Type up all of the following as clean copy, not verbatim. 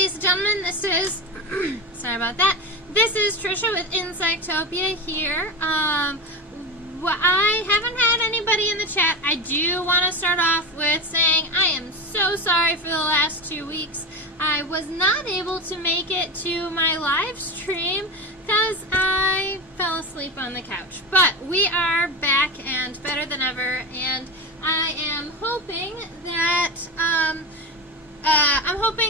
ladies and gentlemen, this is, sorry about that, this is Trisha with Insectopia here. I haven't had anybody in the chat. I do want to start off with saying I am so sorry for the last 2 weeks. I was not able to make it to my live stream because I fell asleep on the couch. But we are back and better than ever, and I am hoping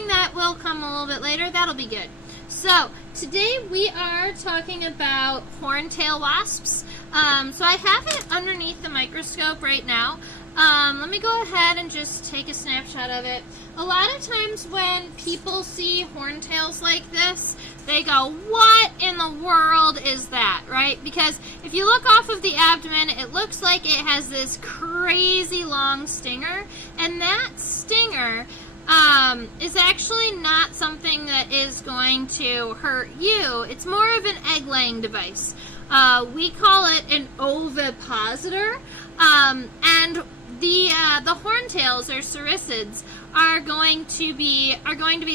that will come a little bit later. That'll be good. So today we are talking about horntail wasps. So I have it underneath the microscope right now. Let me go ahead and just take a snapshot of it. A lot of times when people see horntails like this, they go, what in the world is that, right? Because if you look off of the abdomen, it looks like it has this crazy long stinger, and that stinger is actually not something that is going to hurt you. It's more of an egg-laying device. We call it an ovipositor, and the horntails, or Siricids, are going to be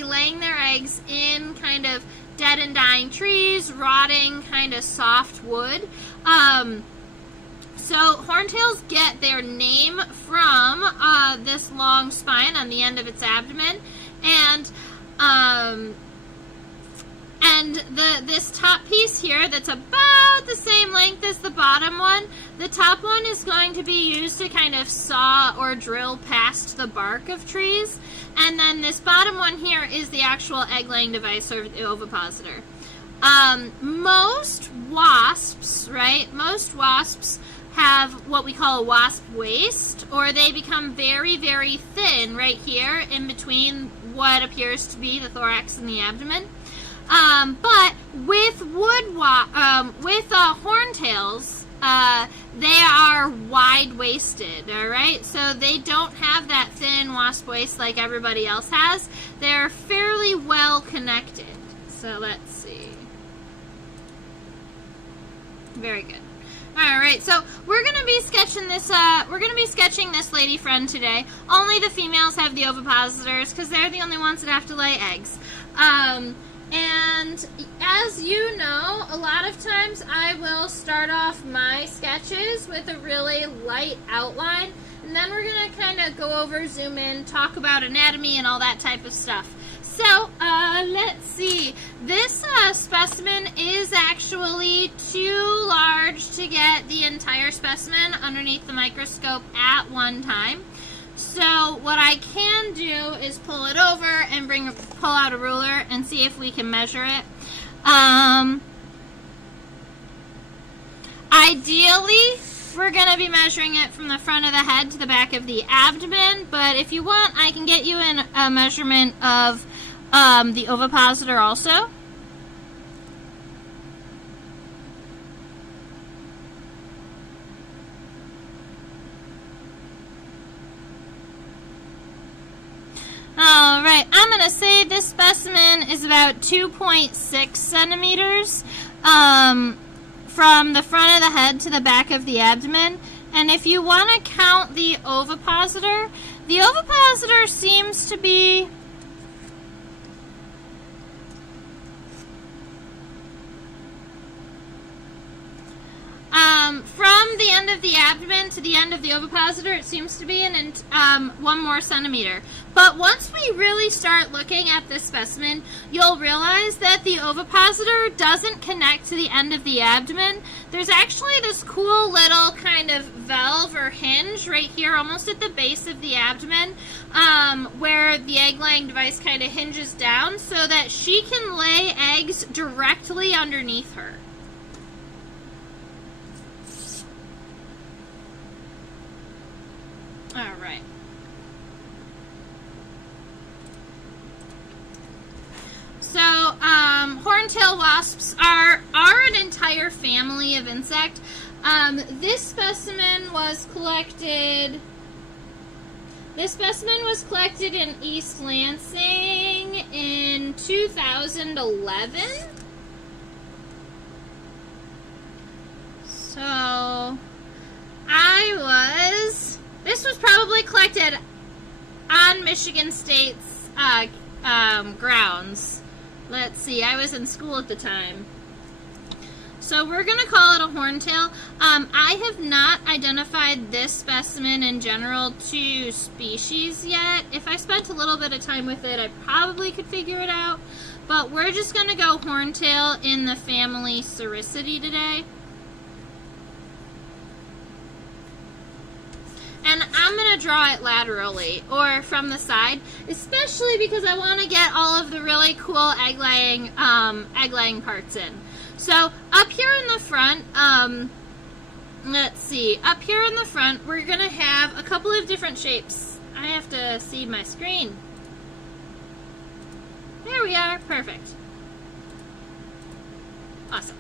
laying their eggs in kind of dead and dying trees, rotting kind of soft wood. So horntails get their name from this long spine on the end of its abdomen, and this top piece here that's about the same length as the bottom one, the top one is going to be used to kind of saw or drill past the bark of trees, and then this bottom one here is the actual egg-laying device, or the ovipositor. Most wasps, right, have what we call a wasp waist, or they become very, very thin right here in between what appears to be the thorax and the abdomen. But with horntails, they are wide-waisted, all right? So they don't have that thin wasp waist like everybody else has. They're fairly well connected. So let's see. Very good. All right, so we're gonna be sketching this. This lady friend today. Only the females have the ovipositors because they're the only ones that have to lay eggs. And as you know, a lot of times I will start off my sketches with a really light outline, and then we're going to kind of go over, zoom in, talk about anatomy and all that type of stuff. So, let's see. This specimen is actually too large to get the entire specimen underneath the microscope at one time. So what I can do is pull it over and pull out a ruler and see if we can measure it. Ideally, we're going to be measuring it from the front of the head to the back of the abdomen, but if you want, I can get you in a measurement of the ovipositor also. Alright, I'm going to say this specimen is about 2.6 centimeters from the front of the head to the back of the abdomen. And if you want to count the ovipositor seems to be from the end of the abdomen to the end of the ovipositor, it seems to be one more centimeter. But once we really start looking at this specimen, you'll realize that the ovipositor doesn't connect to the end of the abdomen. There's actually this cool little kind of valve or hinge right here, almost at the base of the abdomen, where the egg-laying device kind of hinges down so that she can lay eggs directly underneath her. All right. So, horntail wasps are an entire family of insect. This specimen was collected in East Lansing in 2011. So, this was probably collected on Michigan State's grounds. Let's see, I was in school at the time. So we're going to call it a horntail. I have not identified this specimen in general to species yet. If I spent a little bit of time with it, I probably could figure it out. But we're just going to go horntail in the family Siricidae today. And I'm going to draw it laterally or from the side, especially because I want to get all of the really cool egg-laying parts in. So up here in the front, let's see, up here in the front, we're going to have a couple of different shapes. I have to see my screen. There we are, perfect. Awesome.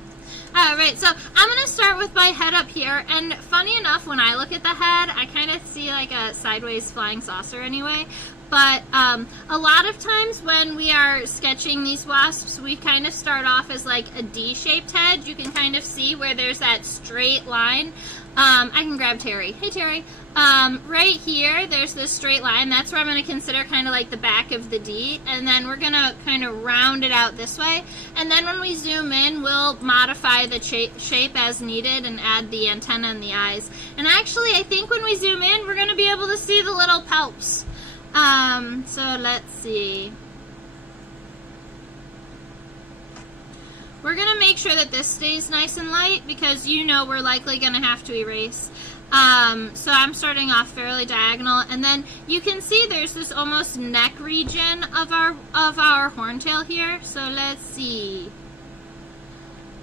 Alright, so I'm going to start with my head up here, and funny enough, when I look at the head, I kind of see like a sideways flying saucer anyway, but a lot of times when we are sketching these wasps, we kind of start off as like a D-shaped head. You can kind of see where there's that straight line. I can grab Terry. Hey, Terry. Right here, there's this straight line. That's where I'm going to consider kind of like the back of the D. And then we're going to kind of round it out this way. And then when we zoom in, we'll modify the shape as needed and add the antenna and the eyes. And actually, I think when we zoom in, we're going to be able to see the little palps. So let's see. We're going to make sure that this stays nice and light because you know we're likely going to have to erase. So I'm starting off fairly diagonal, and then you can see there's this almost neck region of our horntail here. So let's see.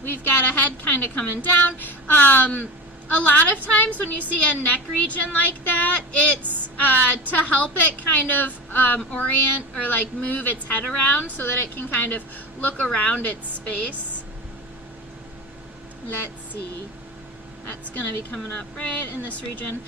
We've got a head kind of coming down. A lot of times when you see a neck region like that, it's to help it kind of orient or like move its head around so that it can kind of look around its space. Let's see. That's going to be coming up right in this region.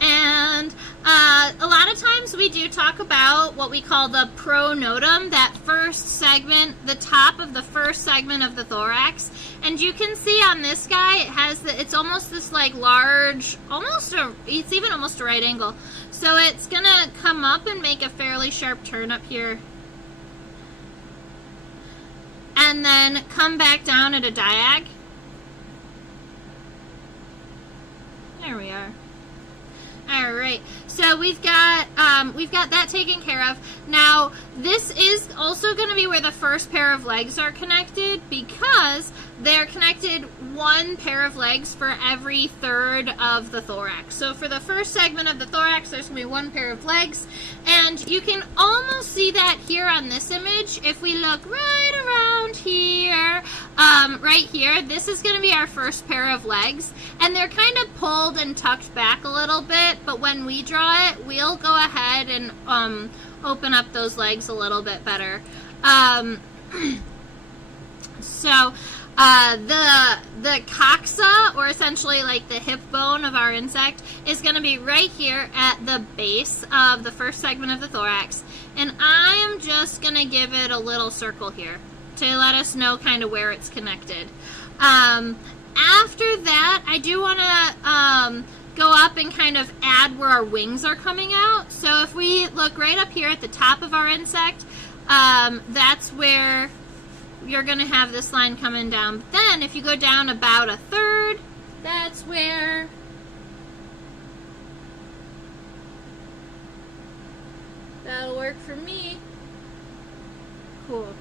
And a lot of times we do talk about what we call the pronotum, that first segment, the top of the first segment of the thorax. And you can see on this guy, it's almost this like large, it's even almost a right angle. So it's going to come up and make a fairly sharp turn up here. And then come back down at a diag. There we are. All right, so we've got that taken care of. Now, this is also going to be where the first pair of legs are connected because they're connected one pair of legs for every third of the thorax. So for the first segment of the thorax, there's going to be one pair of legs, and you can almost see that here on this image. If we look right around here, right here, this is going to be our first pair of legs, and they're kind of pulled and tucked back a little bit, but when we draw it, we'll go ahead and open up those legs a little bit better. So the coxa, or essentially like the hip bone of our insect, is going to be right here at the base of the first segment of the thorax, and I am just going to give it a little circle here to let us know kind of where it's connected. After that, I do want to go up and kind of add where our wings are coming out. So if we look right up here at the top of our insect, that's where you're going to have this line coming down. But then if you go down about a third, that's where that'll work for me. Cool.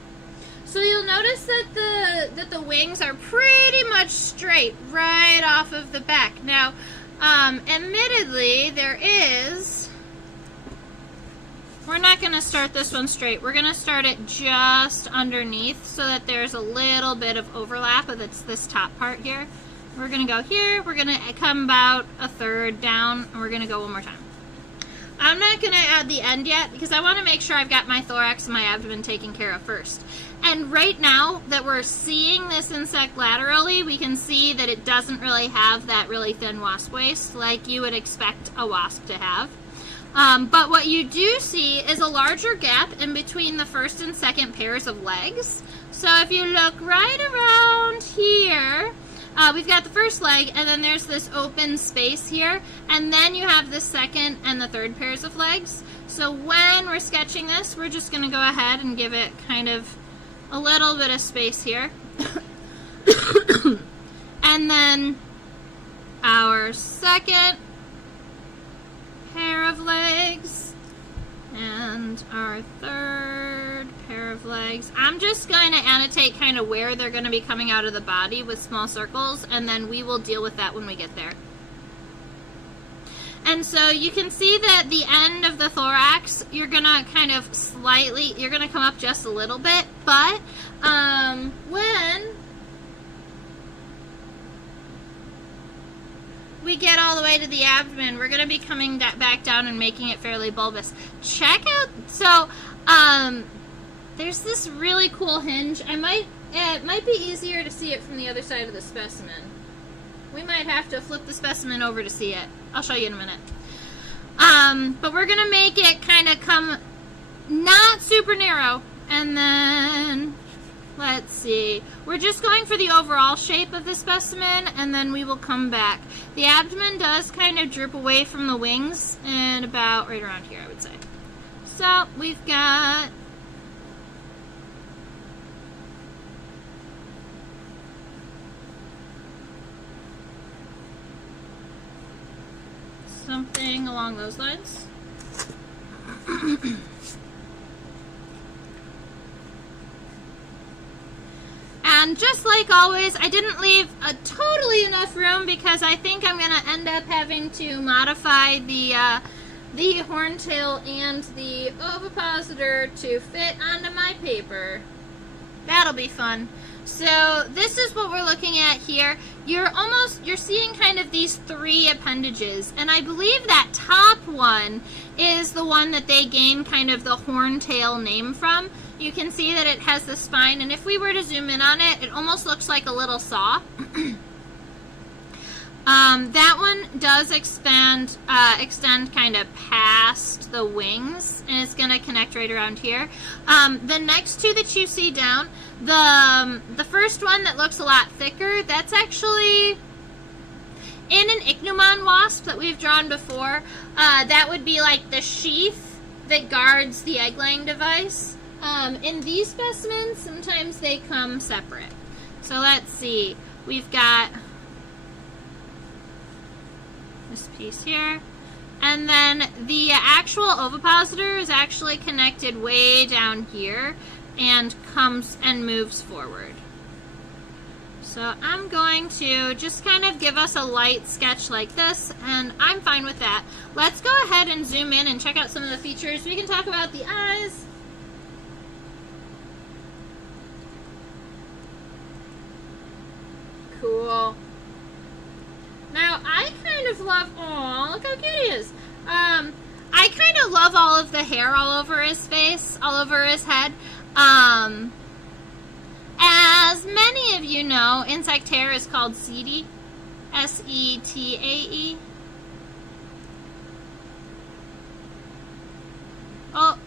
So you'll notice that the wings are pretty much straight right off of the back. Now, admittedly, we're not going to start this one straight. We're going to start it just underneath so that there's a little bit of overlap of this top part here. We're going to go here. We're going to come about a third down, and we're going to go one more time. I'm not going to add the end yet because I want to make sure I've got my thorax and my abdomen taken care of first. And right now that we're seeing this insect laterally, we can see that it doesn't really have that really thin wasp waist like you would expect a wasp to have. But what you do see is a larger gap in between the first and second pairs of legs. So if you look right around here, we've got the first leg, and then there's this open space here, and then you have the second and the third pairs of legs. So when we're sketching this, we're just going to go ahead and give it kind of a little bit of space here. And then our second pair of legs and our third pair of legs. I'm just going to annotate kind of where they're going to be coming out of the body with small circles, and then we will deal with that when we get there. And so you can see that the end of the thorax, you're going to kind of slightly, you're going to come up just a little bit, but when we get all the way to the abdomen, we're going to be coming back down and making it fairly bulbous. Check out, so there's this really cool hinge. It might be easier to see it from the other side of the specimen. We might have to flip the specimen over to see it. I'll show you in a minute. But we're going to make it kind of come not super narrow. And then, let's see. We're just going for the overall shape of the specimen, and then we will come back. The abdomen does kind of droop away from the wings, and about right around here, I would say. So, we've got something along those lines. And just like always, I didn't leave totally enough room because I think I'm going to end up having to modify the horntail and the ovipositor to fit onto my paper. That'll be fun. So this is what we're looking at here. You're seeing kind of these three appendages, and I believe that top one is the one that they gain kind of the horntail name from. You can see that it has the spine, and if we were to zoom in on it, it almost looks like a little saw. That one does extend kind of past the wings, and it's going to connect right around here. The next two that you see down, the first one that looks a lot thicker, that's actually in an ichneumon wasp that we've drawn before. That would be like the sheath that guards the egg-laying device. In these specimens, sometimes they come separate. So let's see. We've got this piece here. And then the actual ovipositor is actually connected way down here and comes and moves forward. So I'm going to just kind of give us a light sketch like this, and I'm fine with that. Let's go ahead and zoom in and check out some of the features. We can talk about the eyes. Cool. Now, I kind of love, oh, look how cute he is. I kind of love all of the hair all over his face, all over his head. As many of you know, insect hair is called setae, S-E-T-A-E. Oh.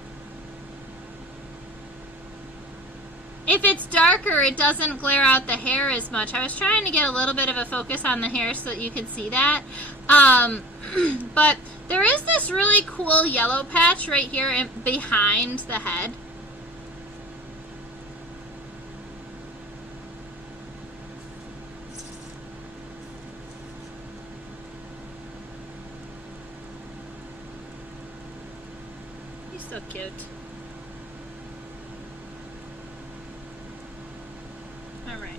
If it's darker, it doesn't glare out the hair as much. I was trying to get a little bit of a focus on the hair so that you could see that. But there is this really cool yellow patch right here behind the head. He's so cute. All right.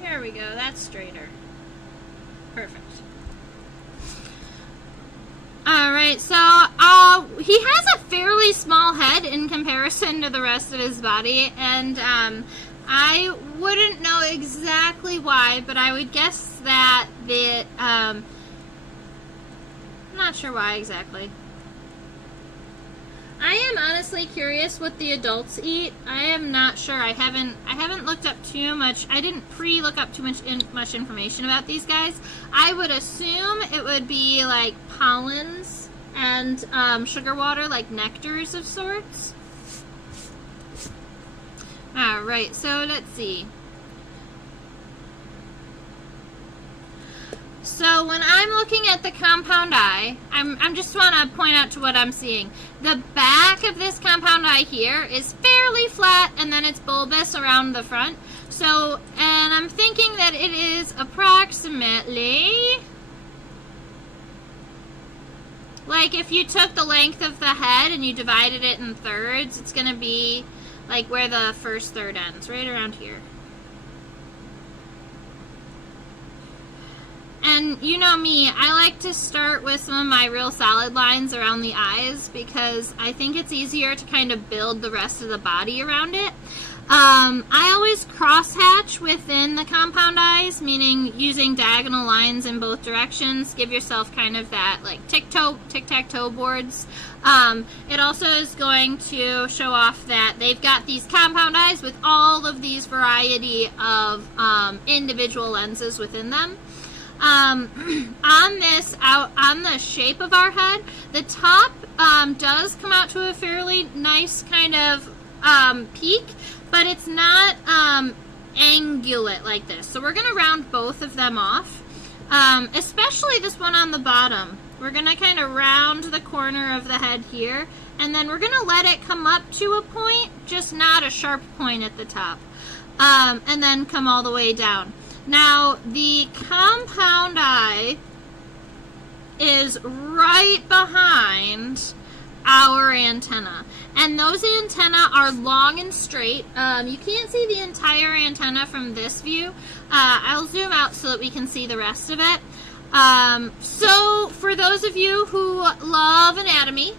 There we go. That's straighter. Perfect. All right. So he has a fairly small head in comparison to the rest of his body, and I wouldn't know exactly why, but I would guess that I'm not sure why exactly. I am honestly curious what the adults eat. I am not sure. I haven't looked up too much. I didn't pre-look up too much information about these guys. I would assume it would be like pollens and sugar water, like nectars of sorts. Alright, so let's see. So when I'm looking at the compound eye, I'm just want to point out to what I'm seeing. The back of this compound eye here is fairly flat, and then it's bulbous around the front. So, and I'm thinking that it is approximately, like if you took the length of the head and you divided it in thirds, it's going to be like where the first third ends, right around here. And you know me, I like to start with some of my real solid lines around the eyes because I think it's easier to kind of build the rest of the body around it. I always crosshatch within the compound eyes, meaning using diagonal lines in both directions. Give yourself kind of that like tic-tac-toe boards. It also is going to show off that they've got these compound eyes with all of these variety of individual lenses within them. On the shape of our head, the top does come out to a fairly nice kind of peak, but it's not angulate like this. So we're going to round both of them off, especially this one on the bottom. We're going to kind of round the corner of the head here, and then we're going to let it come up to a point, just not a sharp point at the top, and then come all the way down. Now, the compound eye is right behind our antenna, and those antennae are long and straight. You can't see the entire antenna from this view. I'll zoom out so that we can see the rest of it. So for those of you who love anatomy,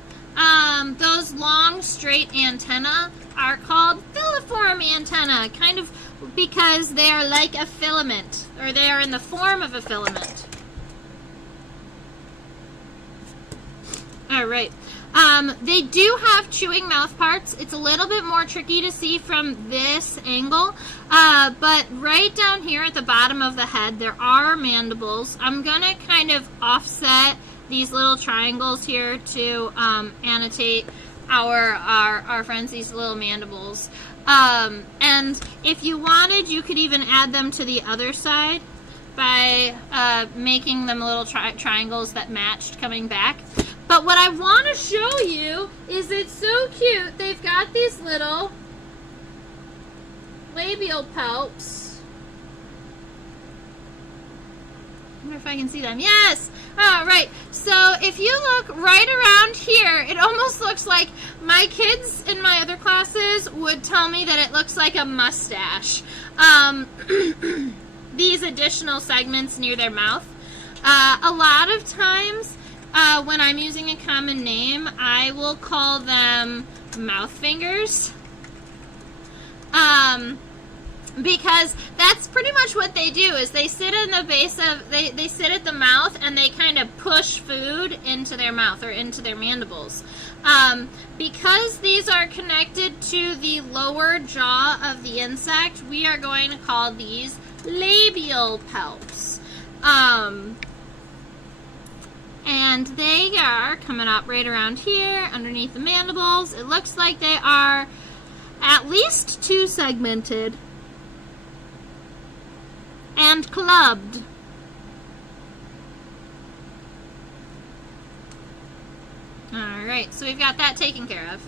those long straight antennae are called filiform antennae, kind of because they are like a filament, or they are in the form of a filament. Alright. They do have chewing mouth parts. It's a little bit more tricky to see from this angle, but right down here at the bottom of the head there are mandibles. I'm going to kind of offset these little triangles here to annotate our friends, these little mandibles. And if you wanted, you could even add them to the other side by making them little triangles that matched coming back. But what I want to show you is it's so cute. They've got these little labial palps. I wonder if I can see them. Yes! All right. So if you look right around here, it almost looks like my kids in my other classes would tell me that it looks like a mustache. These additional segments near their mouth. A lot of times when I'm using a common name, I will call them mouth fingers. Because that's pretty much what they do, is they sit in the base of, they sit at the mouth and they kind of push food into their mouth or into their mandibles. Because these are connected to the lower jaw of the insect, we are going to call these labial palps. And they are coming up right around here, underneath the mandibles. It looks like they are at least two segmented and clubbed. Alright, so we've got that taken care of.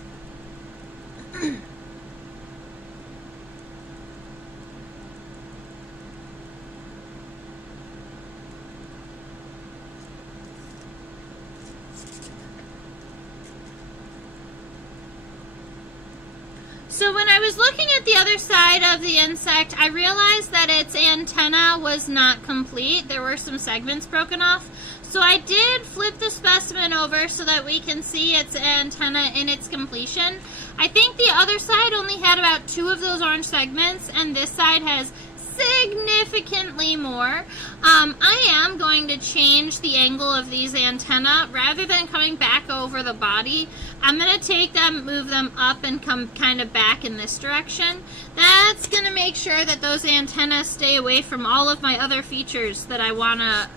So when I was looking at the other side of the insect, I realized that its antenna was not complete. There were some segments broken off. So I did flip the specimen over so that we can see its antenna in its completion. I think the other side only had about 2 of those orange segments, and this side has significantly more. I am going to change the angle of these antennae. Rather than coming back over the body, I'm going to take them, move them up, and come kind of back in this direction. That's going to make sure that those antennae stay away from all of my other features that I wanna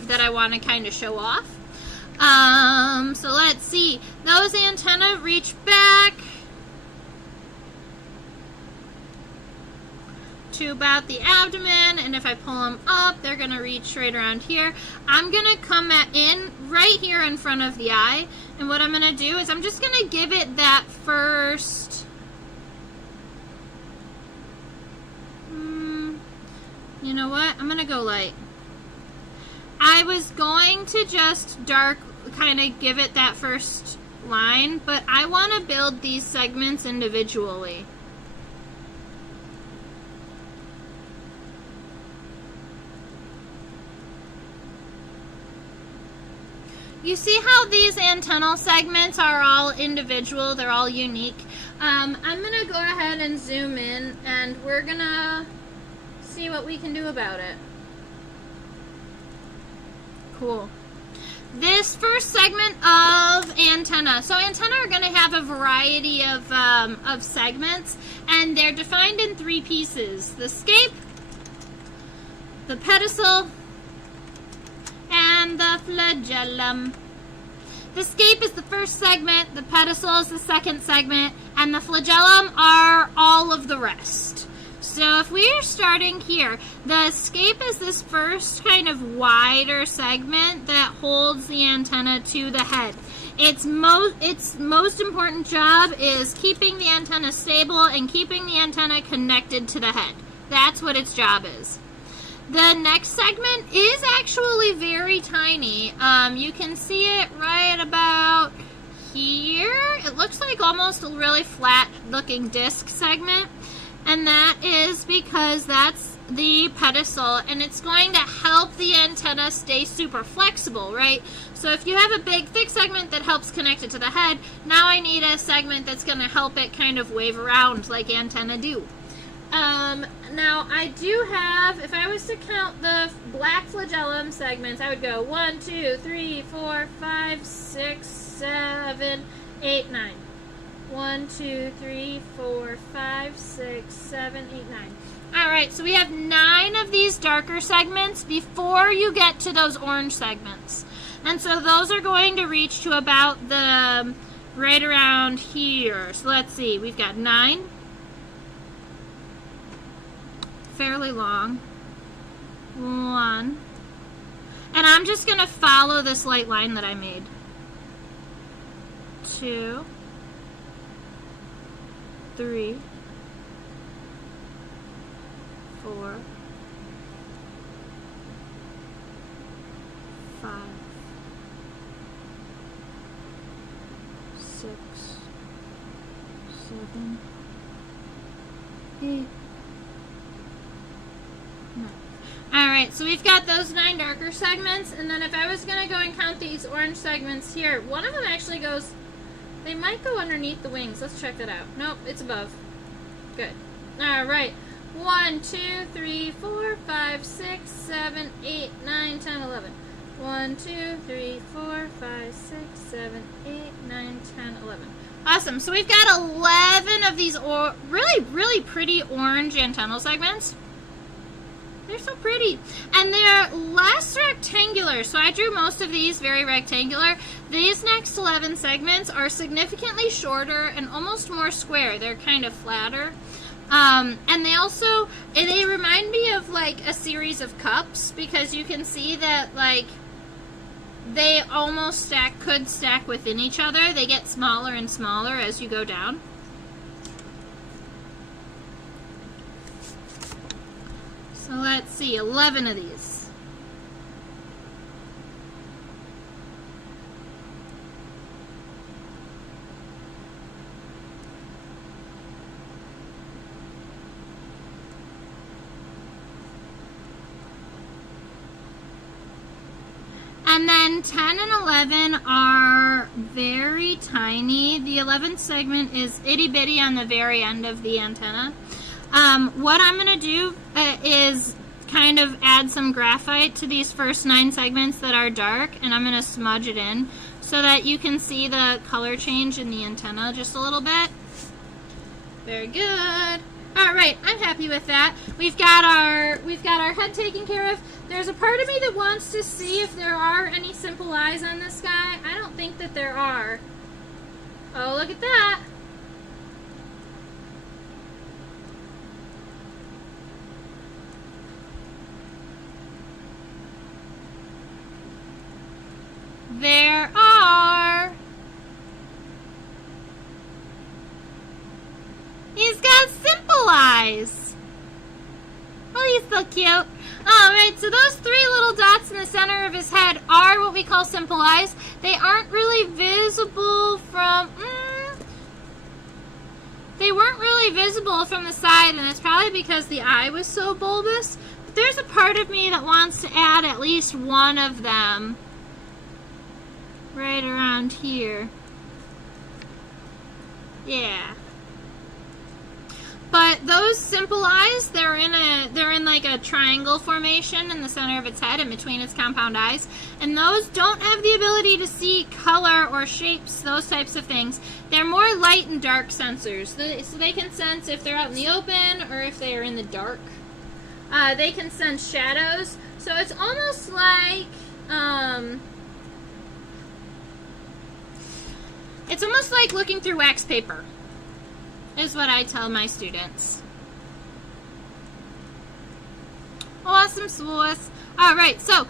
kind of show off. So let's see. Those antennae reach back. to about the abdomen, and if I pull them up, they're going to reach right around here. I'm going to come in right here in front of the eye, and what I'm going to do is I'm just going to give it that first, you know what, I'm going to go light. I was going to just dark, kind of give it that first line, but I want to build these segments individually. You see how these antennal segments are all individual, they're all unique. I'm going to go ahead and zoom in, and we're going to see what we can do about it. Cool. This first segment of antenna. So antenna are going to have a variety of segments, and they're defined in 3 pieces: the scape, the pedicel, and the flagellum. The scape is the first segment, the pedicel is the second segment, and the flagellum are all of the rest. So if we are starting here, the scape is this first kind of wider segment that holds the antenna to the head. Its most important job is keeping the antenna stable and keeping the antenna connected to the head. That's what its job is. The next segment is actually very tiny. You can see it right about here. It looks like almost a really flat looking disc segment. And that is because that's the pedicel, and it's going to help the antenna stay super flexible, right? So if you have a big, thick segment that helps connect it to the head, now I need a segment that's going to help it kind of wave around like antenna do. Now I do have, if I was to count the black flagellum segments, I would go 1, 2, 3, 4, 5, 6, 7, 8, 9. 1, 2, 3, 4, 5, 6, 7, 8, 9. Alright, so we have 9 of these darker segments before you get to those orange segments. And so those are going to reach to about the, right around here. So let's see, we've got 9. Fairly long. 1. And I'm just going to follow this light line that I made. 2. 3, 4, 5, 6, 7, 8, 9. Alright, so we've got those 9 darker segments, and then if I was going to go and count these orange segments here, one of them actually goes, they might go underneath the wings. Let's check that out. Nope, it's above. Good. Alright. 1, 2, 3, 4, 5, 6, 7, 8, 9, 10, 11. 1, 2, 3, 4, 5, 6, 7, 8, 9, 10, 11. Awesome. So we've got 11 of these really pretty orange antennal segments. They're so pretty. And they're less rectangular. So I drew most of these very rectangular. These next 11 segments are significantly shorter and almost more square. They're kind of flatter. And they remind me of like a series of cups, because you can see that like they almost could stack within each other. They get smaller and smaller as you go down. So let's see, 11 of these. And then 10 and 11 are very tiny. The 11th segment is itty bitty on the very end of the antenna. What I'm going to do is kind of add some graphite to these first 9 segments that are dark, and I'm going to smudge it in so that you can see the color change in the antenna just a little bit. Very good. Alright, I'm happy with that. We've got our head taken care of. There's a part of me that wants to see if there are any simple eyes on this guy. I don't think that there are. Oh, look at that. there are. He's got simple eyes. Oh, he's so cute. Alright, so those 3 little dots in the center of his head are what we call simple eyes. They aren't really visible from... They weren't really visible from the side, and it's probably because the eye was so bulbous. But there's a part of me that wants to add at least one of them right around here. Yeah. But those simple eyes, they're in like a triangle formation in the center of its head and between its compound eyes. And those don't have the ability to see color or shapes, those types of things. They're more light and dark sensors. So they can sense if they're out in the open or if they are in the dark. They can sense shadows. So it's almost like, looking through wax paper, is what I tell my students. Awesome sauce. Alright, so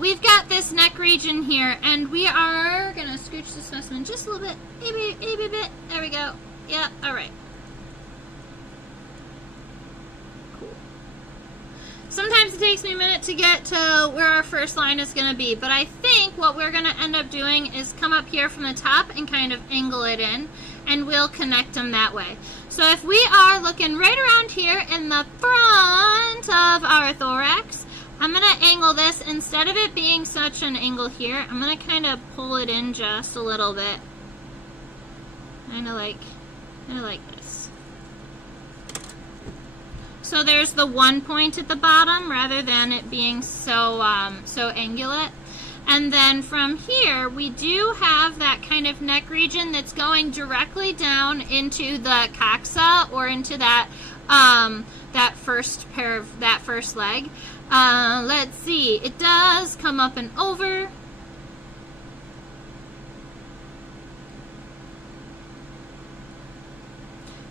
we've got this neck region here, and we are going to scooch the specimen just a little bit. A bit. There we go. Yeah, alright. Cool. Sometimes it takes me a minute to get to where our first line is going to be, but I think what we're going to end up doing is come up here from the top and kind of angle it in, and we'll connect them that way. So if we are looking right around here in the front of our thorax, I'm going to angle this. Instead of it being such an angle here, I'm going to kind of pull it in just a little bit. Kind of like this. So there's the one point at the bottom rather than it being so angulate. And then from here, we do have that kind of neck region that's going directly down into the coxa or into that that first leg. Let's see. It does come up and over.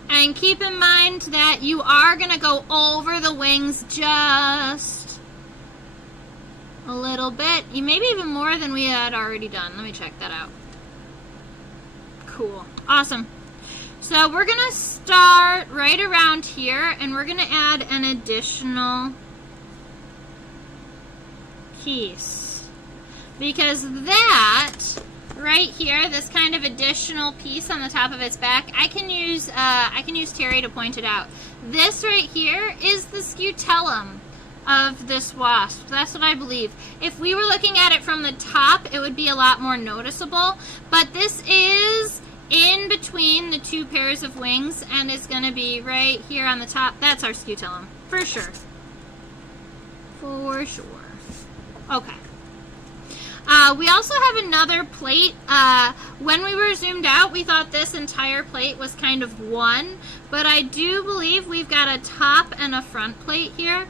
And keep in mind that you are going to go over the wings just a little bit. Maybe even more than we had already done. Let me check that out. Cool. Awesome. So we're going to start right around here, and we're going to add an additional piece. Because that right here, this kind of additional piece on the top of its back, I can use Terry to point it out. This right here is the scutellum of this wasp. That's what I believe. If we were looking at it from the top, it would be a lot more noticeable, but this is in between the 2 pairs of wings and is going to be right here on the top. That's our scutellum, for sure. For sure. Okay. We also have another plate. When we were zoomed out, we thought this entire plate was kind of one, but I do believe we've got a top and a front plate here.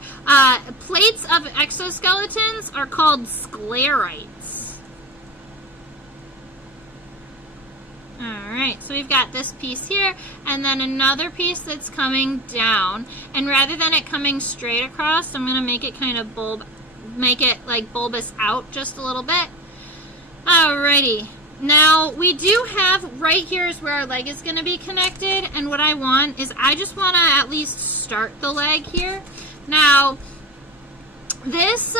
Plates of exoskeletons are called sclerites. Alright, so we've got this piece here, and then another piece that's coming down, and rather than it coming straight across, I'm going to make it kind of make it like bulbous out just a little bit. Alrighty. Now, we do have, right here is where our leg is going to be connected, and what I want is I just want to at least start the leg here. Now, this,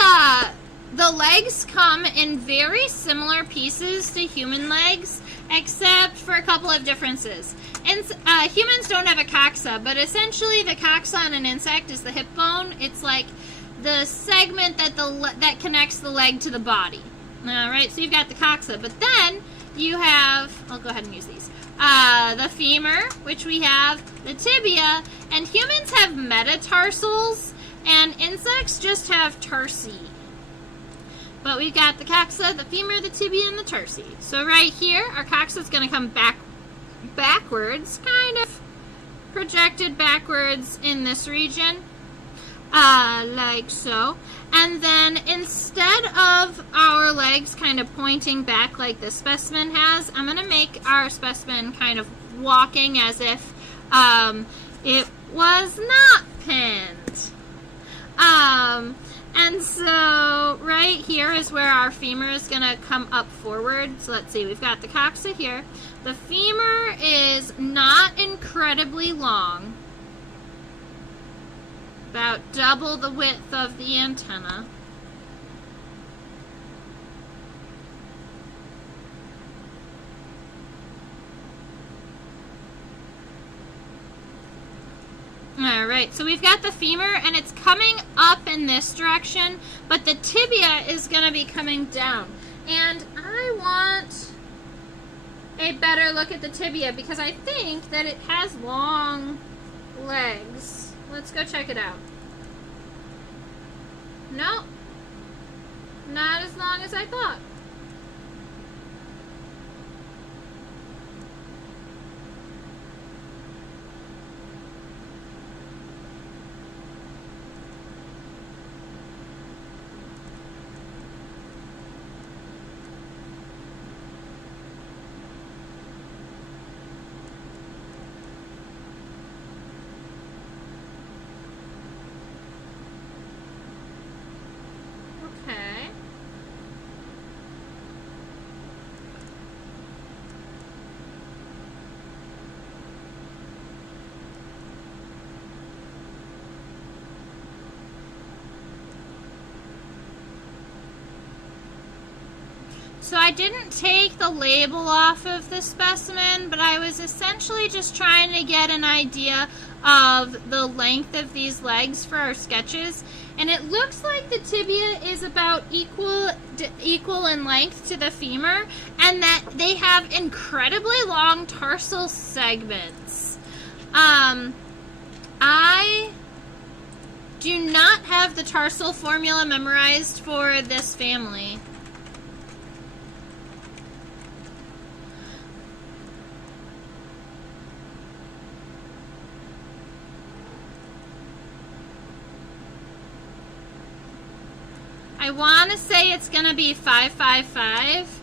the legs come in very similar pieces to human legs, except for a couple of differences. Humans don't have a coxa, but essentially the coxa on an insect is the hip bone. It's like the segment that connects the leg to the body. Alright, so you've got the coxa, but then you have, I'll go ahead and use these, the femur, which we have, the tibia, and humans have metatarsals, and insects just have tarsi. But we've got the coxa, the femur, the tibia, and the tarsi. So right here, our coxa is going to come backwards, kind of projected backwards in this region. Like so. And then instead of our legs kind of pointing back like this specimen has, I'm going to make our specimen kind of walking as if it was not pinned. And so right right here is where our femur is going to come up forward. So let's see, we've got the coxa here. The femur is not incredibly long, about double the width of the antenna. Alright, so we've got the femur and it's coming up in this direction, but the tibia is going to be coming down. And I want a better look at the tibia because I think that it has long legs. Let's go check it out. No, not as long as I thought. So I didn't take the label off of the specimen, but I was essentially just trying to get an idea of the length of these legs for our sketches. And it looks like the tibia is about equal in length to the femur, and that they have incredibly long tarsal segments. I do not have the tarsal formula memorized for this family. I want to say it's going to be 555,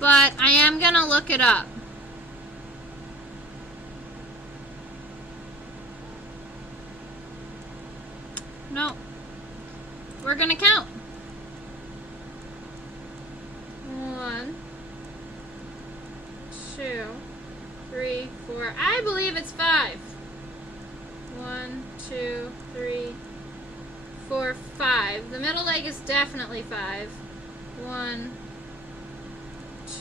but I am going to look it up. No. We're going to count. 1, 2, 3, 4. I believe it's 5. 1, 2, 3, 4, 5. The middle leg is definitely 5. 1,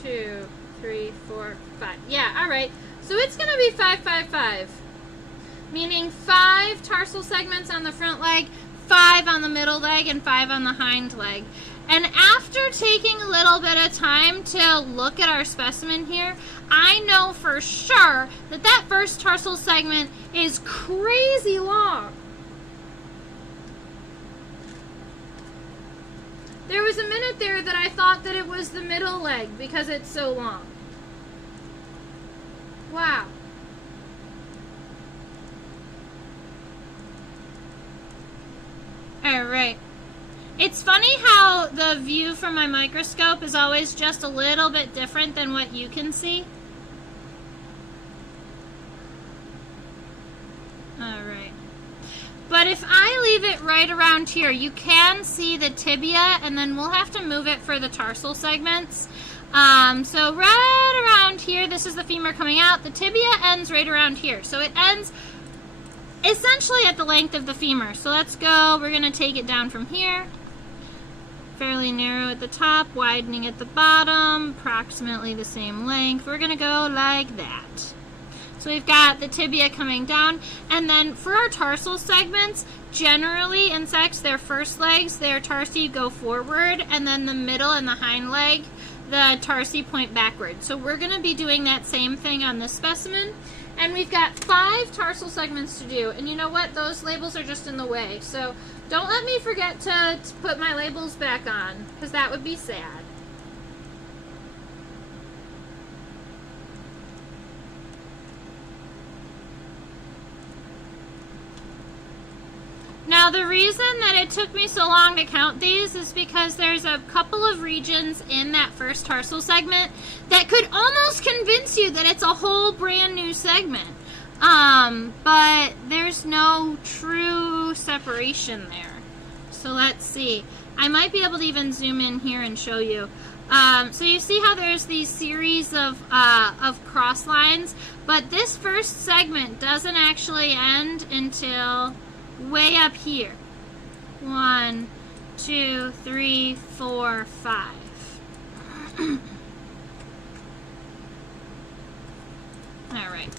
2, 3, 4, 5. Yeah, alright. So it's going to be 555. Meaning 5 tarsal segments on the front leg, 5 on the middle leg, and 5 on the hind leg. And after taking a little bit of time to look at our specimen here, I know for sure that that first tarsal segment is crazy long. There was a minute there that I thought that it was the middle leg because it's so long. Wow. Alright. It's funny how the view from my microscope is always just a little bit different than what you can see. Alright. But if I leave it right around here, you can see the tibia, and then we'll have to move it for the tarsal segments. So right around here, this is the femur coming out. The tibia ends right around here. So it ends essentially at the length of the femur. So let's go. We're going to take it down from here. Fairly narrow at the top, widening at the bottom, approximately the same length. We're going to go like that. So we've got the tibia coming down, and then for our tarsal segments, generally insects, their first legs, their tarsi go forward, and then the middle and the hind leg, the tarsi point backward. So we're going to be doing that same thing on this specimen, and we've got 5 tarsal segments to do, and you know what? Those labels are just in the way, so don't let me forget to put my labels back on, because that would be sad. Now the reason that it took me so long to count these is because there's a couple of regions in that first tarsal segment that could almost convince you that it's a whole brand new segment. But there's no true separation there. So let's see. I might be able to even zoom in here and show you. So you see how there's these series of cross lines, but this first segment doesn't actually end until way up here. 1, 2, 3, 4, 5. Alright.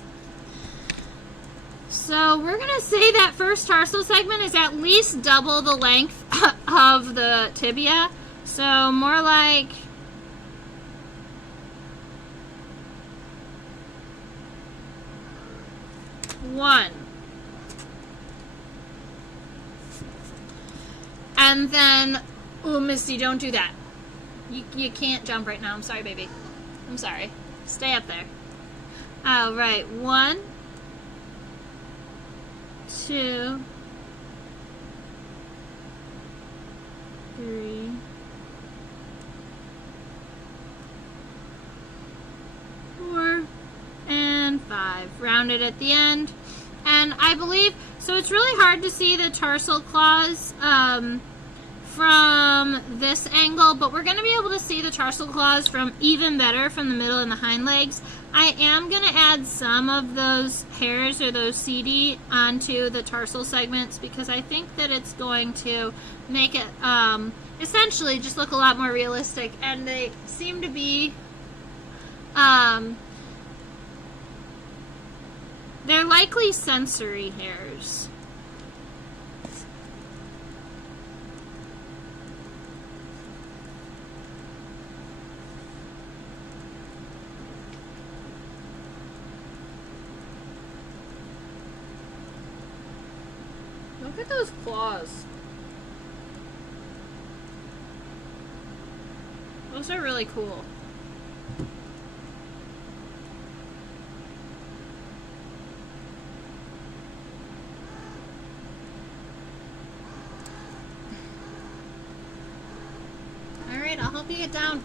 So we're going to say that first tarsal segment is at least double the length of the tibia. So more like 1. And then, oh, Misty, don't do that. You can't jump right now. I'm sorry, baby. I'm sorry. Stay up there. All right. 1, 2, 3, 4, and 5. Rounded at the end. And I believe, so it's really hard to see the tarsal claws from this angle, but we're going to be able to see the tarsal claws from even better from the middle and the hind legs. I am going to add some of those hairs or those CD onto the tarsal segments because I think that it's going to make it essentially just look a lot more realistic, and they seem to be they're likely sensory hairs. Look at those claws. Those are really cool. Alright, I'll help you get down.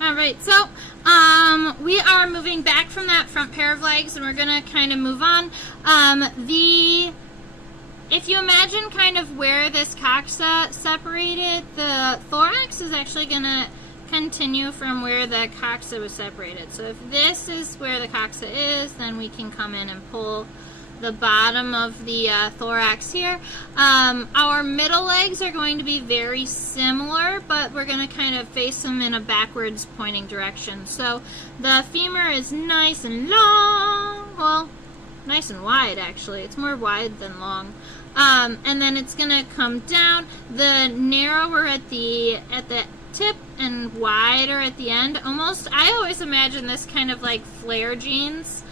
Alright, so we are moving back from that front pair of legs, and we're going to kind of move on. If you imagine kind of where this coxa separated, the thorax is actually going to continue from where the coxa was separated. So if this is where the coxa is, then we can come in and pull the bottom of the thorax here. Our middle legs are going to be very similar, but we're going to kind of face them in a backwards pointing direction. So the femur is nice and long, well, nice and wide actually. It's more wide than long. And then it's going to come down, the narrower at the tip and wider at the end. Almost, I always imagine this kind of like flare jeans.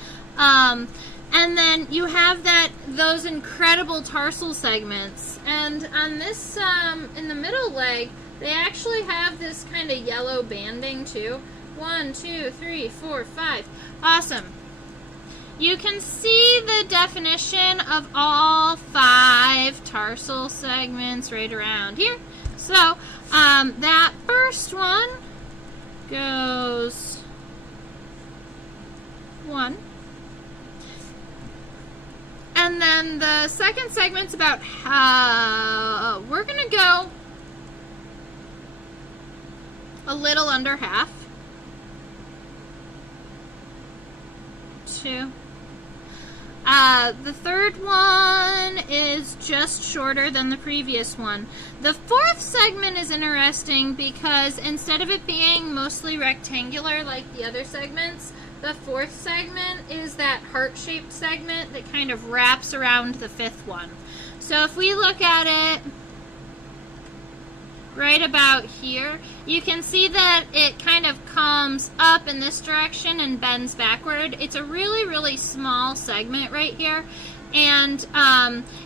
And then you have those incredible tarsal segments. And on this, in the middle leg, they actually have this kind of yellow banding too. 1, 2, 3, 4, 5. Awesome. You can see the definition of all 5 tarsal segments right around here. So, that first one goes 1. And then the second segment's about how we're going to go a little under half. 2. The third one is just shorter than the previous one. The fourth segment is interesting because instead of it being mostly rectangular like the other segments, the fourth segment is that heart-shaped segment that kind of wraps around the fifth one. So if we look at it right about here, you can see that it kind of comes up in this direction and bends backward. It's a really, really small segment right here. And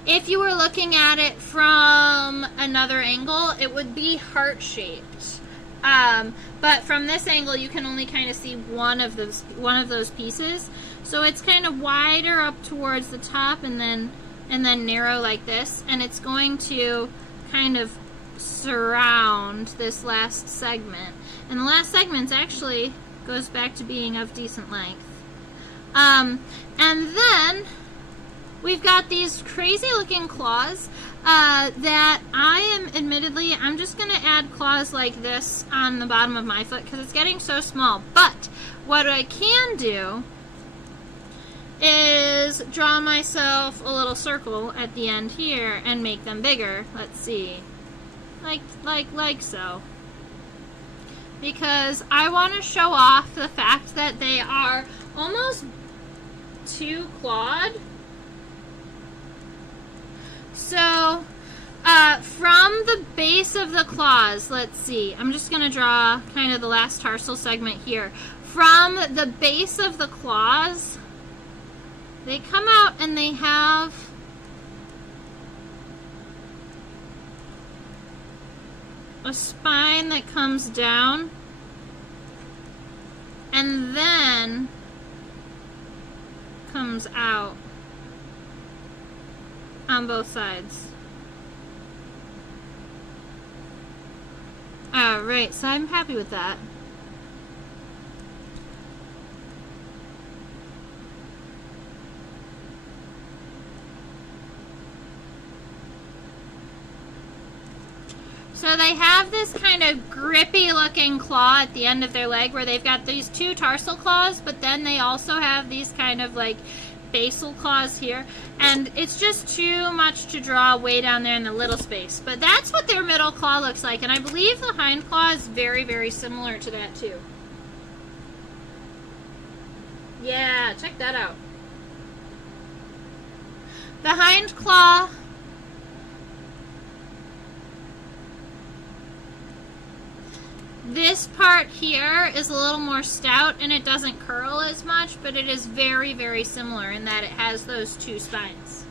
if you were looking at it from another angle, it would be heart-shaped. But from this angle, you can only kind of see one of those pieces. So it's kind of wider up towards the top and then and then narrow like this, and it's going to kind of surround this last segment. And the last segment actually goes back to being of decent length. And then we've got these crazy looking claws that I'm just going to add claws like this on the bottom of my foot because it's getting so small. But what I can do is draw myself a little circle at the end here and make them bigger. Let's see. Like so. Because I want to show off the fact that they are almost too clawed. So, from the base of the claws, let's see. I'm just going to draw kind of the last tarsal segment here. From the base of the claws, they come out and they have a spine that comes down and then comes out on both sides. Alright, so I'm happy with that. So they have this kind of grippy looking claw at the end of their leg where they've got these two tarsal claws, but then they also have these kind of like basal claws here, and it's just too much to draw way down there in the little space. But that's what their middle claw looks like, and I believe the hind claw is very, very similar to that too. Yeah, check that out. The hind claw this part here is a little more stout and it doesn't curl as much, but it is very, very similar in that it has those two spines.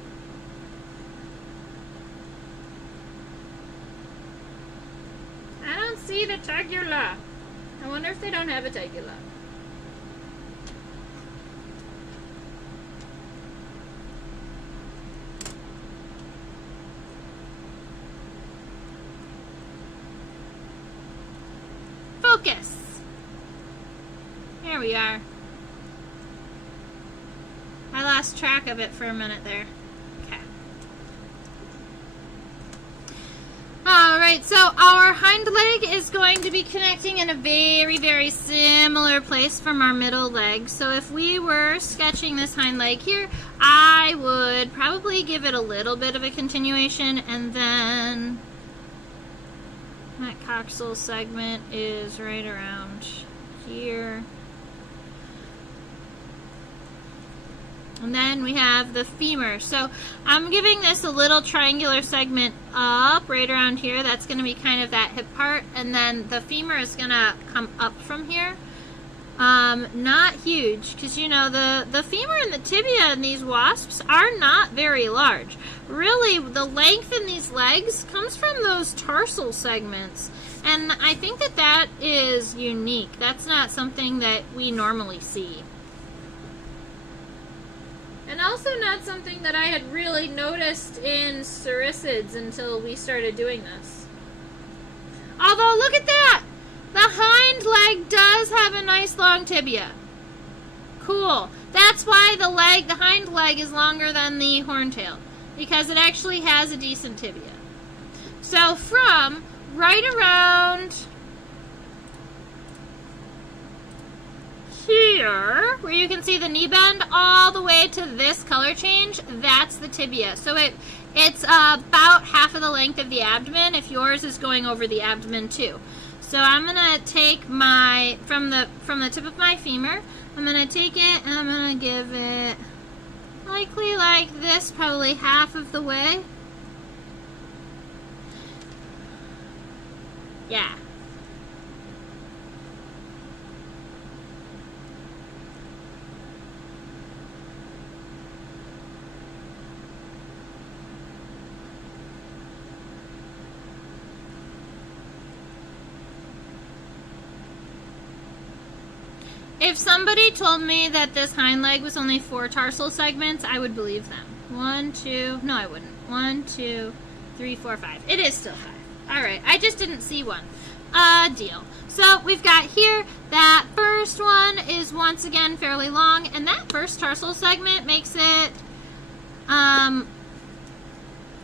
I don't see the tegula. I wonder if they don't have a tegula. Focus. Here we are. I lost track of it for a minute there. Okay. Alright, so our hind leg is going to be connecting in a very, very similar place from our middle leg. So if we were sketching this hind leg here, I would probably give it a little bit of a continuation, and then that coxal segment is right around here. And then we have the femur. So I'm giving this a little triangular segment up right around here. That's going to be kind of that hip part. And then the femur is going to come up from here. Not huge, because you know the femur and the tibia in these wasps are not very large. Really, the length in these legs comes from those tarsal segments, and I think that that is unique. That's not something that we normally see, and also not something that I had really noticed in Siricids until we started doing this. Although, look at that! The hind leg does have a nice long tibia. Cool. That's why the hind leg is longer than the horntail, because it actually has a decent tibia. So from right around here, where you can see the knee bend, all the way to this color change, that's the tibia. So it's about half of the length of the abdomen, if yours is going over the abdomen too. So I'm gonna take my from the tip of my femur, I'm gonna take it and I'm gonna give it likely like this, probably half of the way. Yeah. If somebody told me that this hind leg was only 4 tarsal segments, I would believe them. 1, 2, no I wouldn't. 1, 2, 3, 4, 5. It is still 5. Alright, I just didn't see one. Deal. So we've got here that first one is once again fairly long, and that first tarsal segment makes it,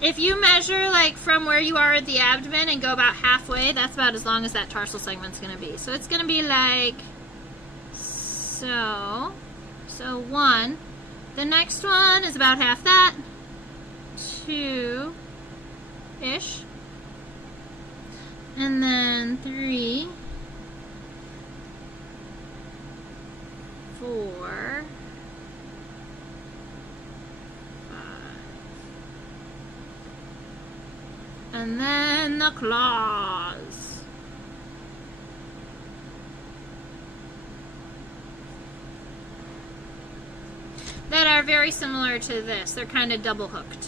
if you measure like from where you are at the abdomen and go about halfway, that's about as long as that tarsal segment's going to be. So it's going to be like so 1. The next one is about half that. 2-ish. And then 3, 4, 5. And then the claws. That are very similar to this. They're kind of double hooked.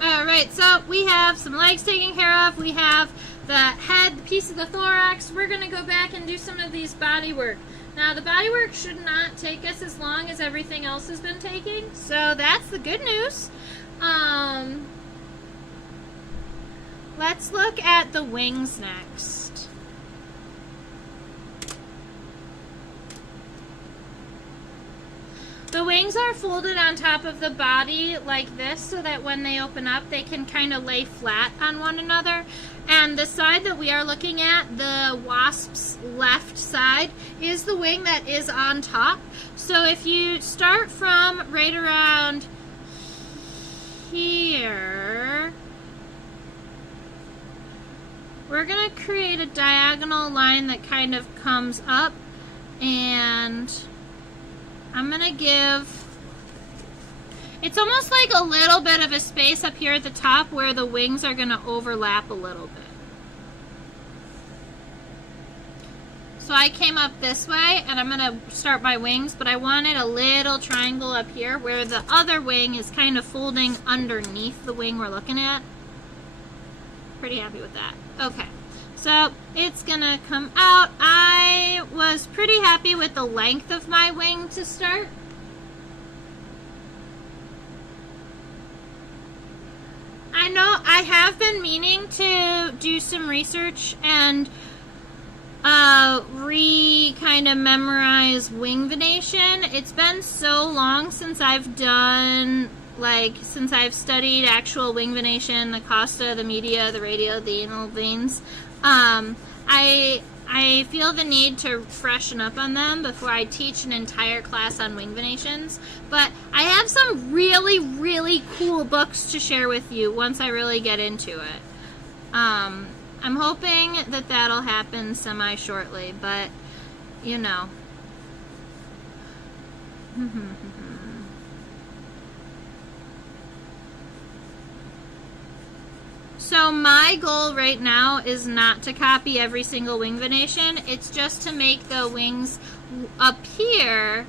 Alright, so we have some legs taken care of. We have the head, the piece of the thorax. We're going to go back and do some of these body work. Now, the body work should not take us as long as everything else has been taking. So that's the good news. Let's look at the wings next. The wings are folded on top of the body like this so that when they open up, they can kind of lay flat on one another. And the side that we are looking at, the wasp's left side, is the wing that is on top. So if you start from right around here, we're going to create a diagonal line that kind of comes up, and I'm going to give, it's almost like a little bit of a space up here at the top where the wings are going to overlap a little bit. So I came up this way, and I'm going to start my wings, but I wanted a little triangle up here where the other wing is kind of folding underneath the wing we're looking at. Pretty happy with that. Okay. So it's gonna come out. I was pretty happy with the length of my wing to start. I know I have been meaning to do some research and kind of memorize wing venation. It's been so long since I've done, since I've studied actual wing venation, the costa, the media, the radial, the anal veins. I feel the need to freshen up on them before I teach an entire class on wing venations. But I have some really, really cool books to share with you once I really get into it. I'm hoping that that'll happen semi-shortly, but, you know. So my goal right now is not to copy every single wing venation. It's just to make the wings appear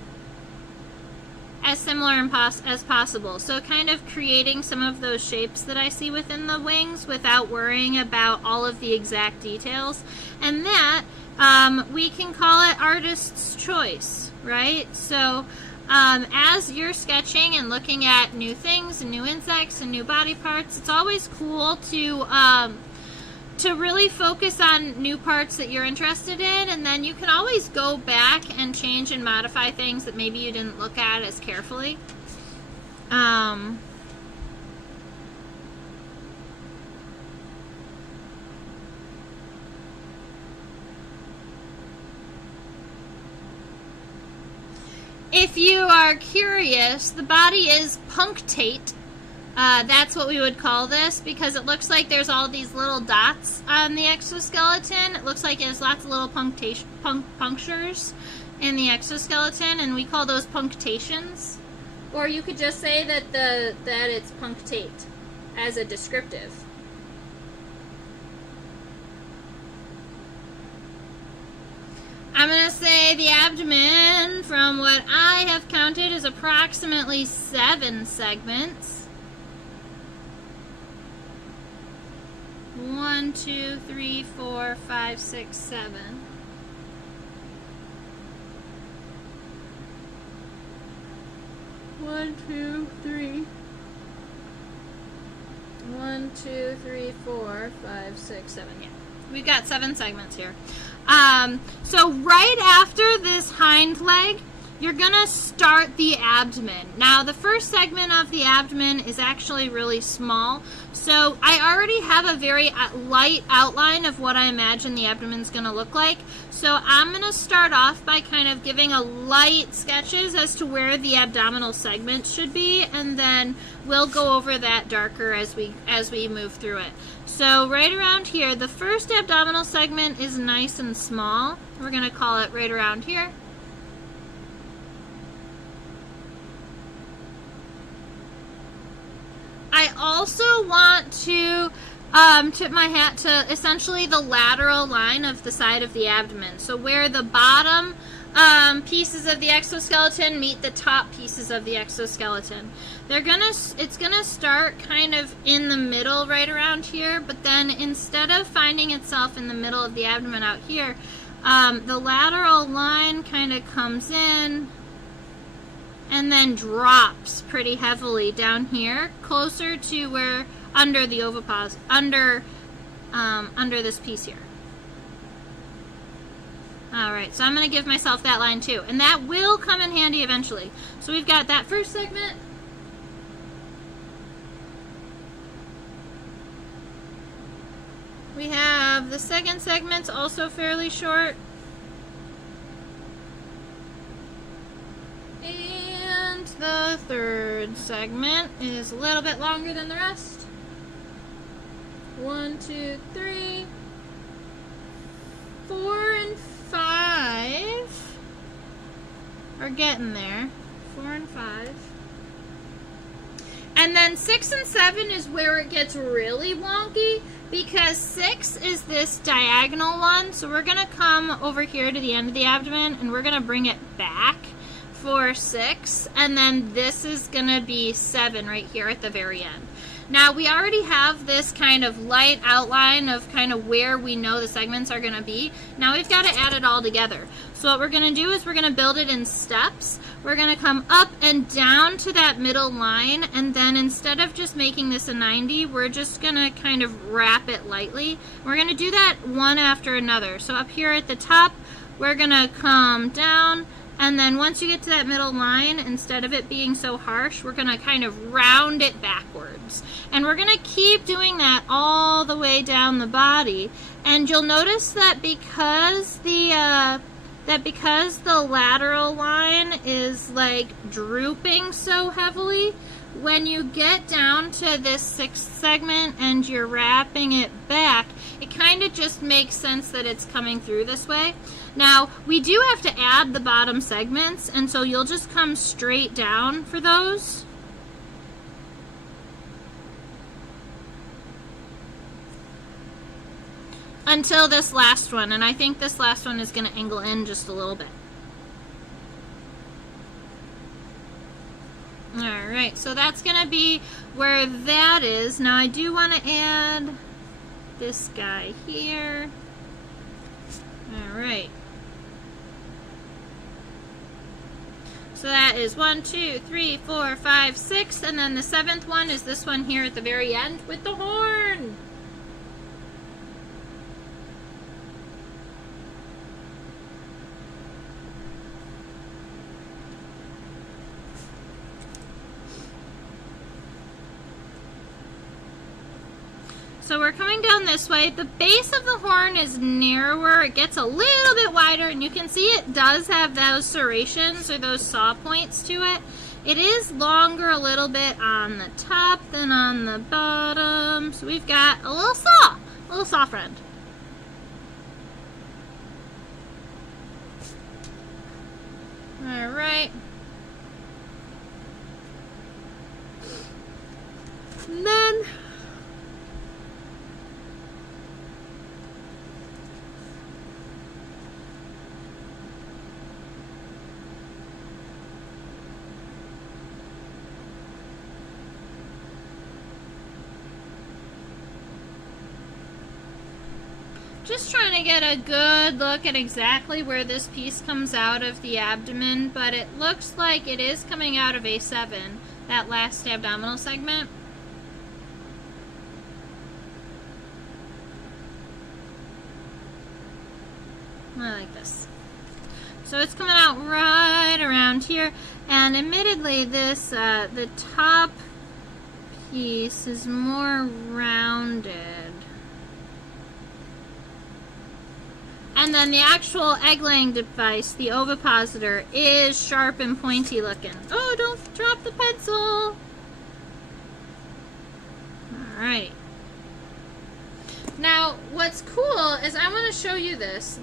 as similar as possible. So kind of creating some of those shapes that I see within the wings without worrying about all of the exact details. And that, we can call it artist's choice, right? So as you're sketching and looking at new things and new insects and new body parts, it's always cool to really focus on new parts that you're interested in, and then you can always go back and change and modify things that maybe you didn't look at as carefully. If you are curious, the body is punctate. That's what we would call this, because it looks like there's all these little dots on the exoskeleton. It looks like there's lots of little punctures in the exoskeleton, and we call those punctations. Or you could just say that that it's punctate as a descriptive. I'm going to say the abdomen, from what I have counted, is approximately 7 segments. 1, 2, 3, 4, 5, 6, 7. 1, 2, 3. 1, 2, 3, 4, 5, 6, 7. Yeah, we've got 7 segments here. So right after this hind leg, you're gonna start the abdomen. Now the first segment of the abdomen is actually really small, so I already have a very light outline of what I imagine the abdomen's gonna look like. So I'm gonna start off by kind of giving a light sketches as to where the abdominal segment should be, and then we'll go over that darker as we move through it. So right around here, the first abdominal segment is nice and small. We're gonna call it right around here. I also want to tip my hat to essentially the lateral line of the side of the abdomen. So where the bottom pieces of the exoskeleton meet the top pieces of the exoskeleton. It's gonna start kind of in the middle right around here, but then instead of finding itself in the middle of the abdomen out here, the lateral line kind of comes in and then drops pretty heavily down here, closer to where under the ovipositor, under this piece here. Alright, so I'm going to give myself that line too, and that will come in handy eventually. So we've got that first segment. We have the second segment's also fairly short. And the third segment is a little bit longer than the rest. 1, 2, 3, 4, and 5 are getting there. 4 and 5. And then 6 and 7 is where it gets really wonky, because 6 is this diagonal one. So we're going to come over here to the end of the abdomen and we're going to bring it back for 6, and then this is gonna be 7 right here at the very end. Now we already have this kind of light outline of kind of where we know the segments are gonna be. Now we've got to add it all together. So what we're gonna do is we're gonna build it in steps. We're gonna come up and down to that middle line, and then instead of just making this a 90, we're just gonna kind of wrap it lightly. We're gonna do that one after another. So up here at the top, we're gonna come down, and then once you get to that middle line, instead of it being so harsh, we're going to kind of round it backwards. And we're going to keep doing that all the way down the body. And you'll notice that because the lateral line is like drooping so heavily, when you get down to this 6th segment and you're wrapping it back, it kind of just makes sense that it's coming through this way. Now, we do have to add the bottom segments, and so you'll just come straight down for those. Until this last one, and I think this last one is going to angle in just a little bit. Alright, so that's going to be where that is. Now I do want to add this guy here. Alright. So that is 1, 2, 3, 4, 5, 6, and then the 7th one is this one here at the very end with the horn. So we're coming down this way. The base of the horn is narrower. It gets a little bit wider, and you can see it does have those serrations or those saw points to it. It is longer a little bit on the top than on the bottom. So we've got a little saw friend. All right. And then Just trying to get a good look at exactly where this piece comes out of the abdomen, but it looks like it is coming out of A7, that last abdominal segment. I like this. So it's coming out right around here, and admittedly this, the top piece is more rounded. And then the actual egg-laying device, the ovipositor, is sharp and pointy looking. Oh, don't drop the pencil! Alright. Now, what's cool is I want to show you this.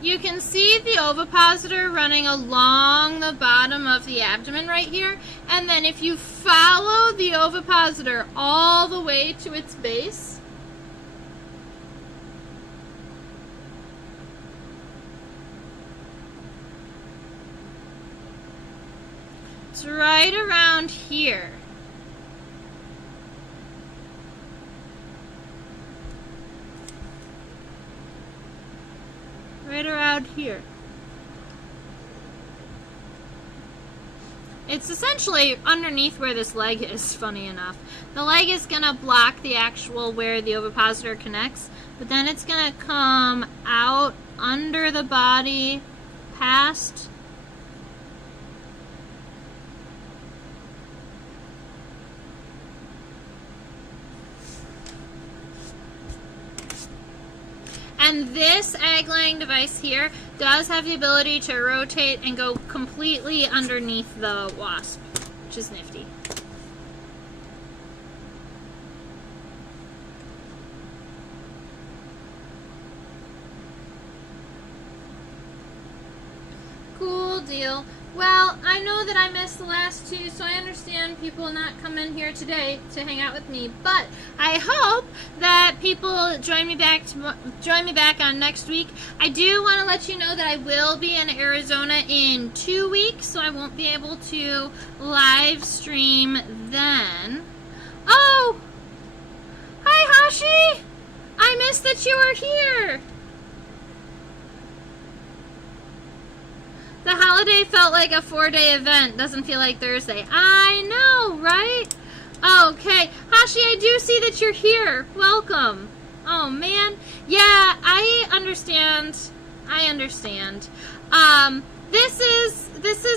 You can see the ovipositor running along the bottom of the abdomen right here. And then if you follow the ovipositor all the way to its base, it's right around here. Right around here. It's essentially underneath where this leg is, funny enough. The leg is going to block the actual where the ovipositor connects, but then it's going to come out under the body, past. And this egg-laying device here does have the ability to rotate and go completely underneath the wasp, which is nifty. Cool deal. Well, I know that I missed the last two, so I understand people not coming here today to hang out with me. But I hope that people join me back on next week. I do want to let you know that I will be in Arizona in 2 weeks, so I won't be able to live stream then. Oh! Hi, Hashi! I missed that you were here! The holiday felt like a 4-day event. Doesn't feel like Thursday. I know, right? Okay. Hashi, I do see that you're here. Welcome. Oh, man. Yeah, I understand. I understand. This is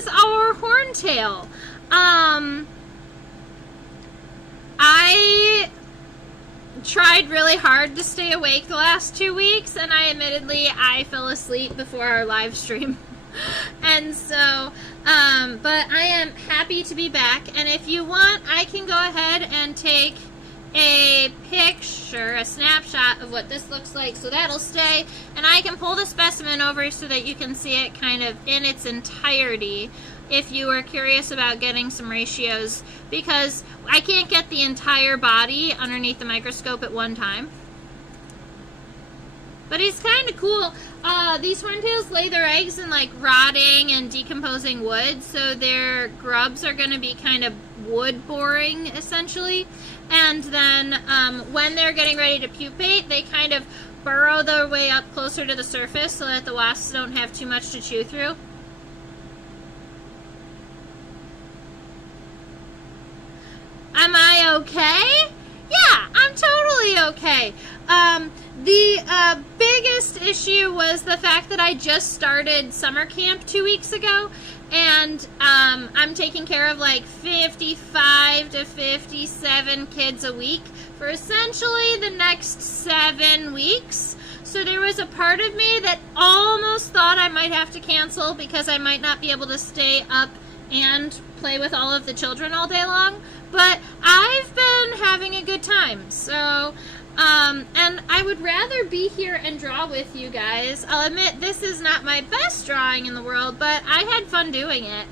our horntail. I tried really hard to stay awake the last 2 weeks, and I fell asleep before our live stream. And so, but I am happy to be back, and if you want, I can go ahead and take a picture, a snapshot of what this looks like, so that'll stay, and I can pull the specimen over so that you can see it kind of in its entirety if you were curious about getting some ratios, because I can't get the entire body underneath the microscope at one time. But he's kind of cool. These horntails lay their eggs in like rotting and decomposing wood, so their grubs are going to be kind of wood boring essentially. And then when they're getting ready to pupate, they kind of burrow their way up closer to the surface so that the wasps don't have too much to chew through. Am I okay? Yeah, I'm totally okay. The biggest issue was the fact that I just started summer camp 2 weeks ago, and I'm taking care of like 55 to 57 kids a week for essentially the next 7 weeks. So there was a part of me that almost thought I might have to cancel because I might not be able to stay up and play with all of the children all day long. But I've been having a good time, so, and I would rather be here and draw with you guys. I'll admit this is not my best drawing in the world, but I had fun doing it.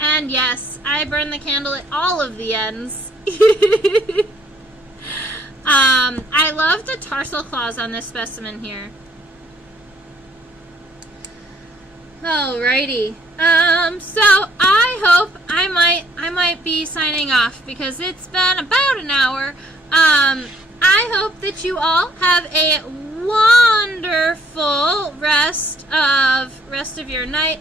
And yes, I burned the candle at all of the ends. I love the tarsal claws on this specimen here. Alrighty. So I hope I might be signing off because it's been about an hour. I hope that you all have a wonderful rest of your night.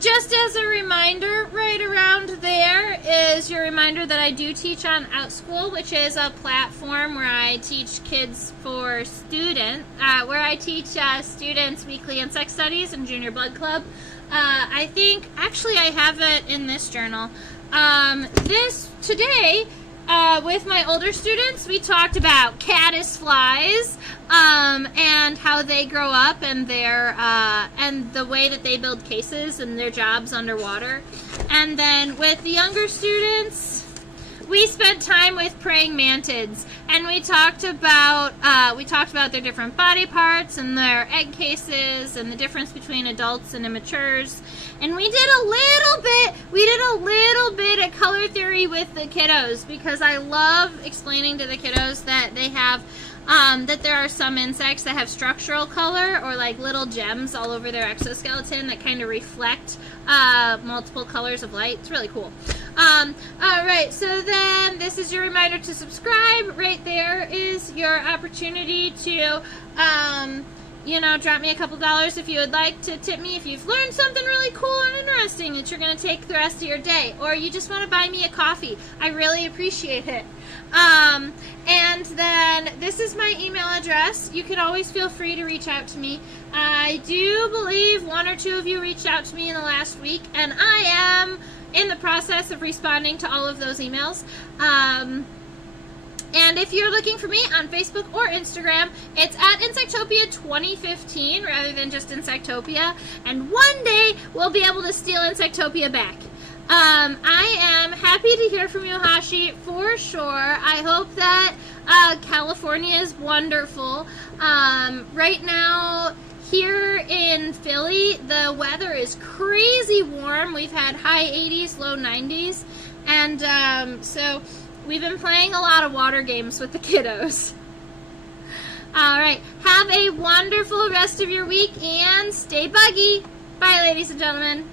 Just as a reminder, right around there is your reminder that I do teach on OutSchool, which is a platform where I teach kids for students, where I teach students weekly insect studies and junior blood club. I think, actually I have it in this journal. Today, with my older students, we talked about caddis flies, and how they grow up and and the way that they build cases and their jobs underwater. And then with the younger students, we spent time with praying mantids, and we talked about their different body parts and their egg cases and the difference between adults and immatures. And we did a little bit of color theory with the kiddos, because I love explaining to the kiddos that they have that there are some insects that have structural color, or like little gems all over their exoskeleton that kind of reflect multiple colors of light. It's really cool. Alright, so then this is your reminder to subscribe. Right there is your opportunity to drop me a couple dollars if you would like to tip me if you've learned something really cool and interesting that you're going to take the rest of your day, or you just want to buy me a coffee. I really appreciate it. And then this is my email address. You can always feel free to reach out to me. I do believe one or two of you reached out to me in the last week, and I am in the process of responding to all of those emails. And if you're looking for me on Facebook or Instagram, it's at Insectopia 2015 rather than just Insectopia. And one day we'll be able to steal Insectopia back. I am happy to hear from you, Hashi, for sure. I hope that California is wonderful. Right now, here in Philly, the weather is crazy warm. We've had high 80s, low 90s. And so we've been playing a lot of water games with the kiddos. Alright, have a wonderful rest of your week and stay buggy. Bye, ladies and gentlemen.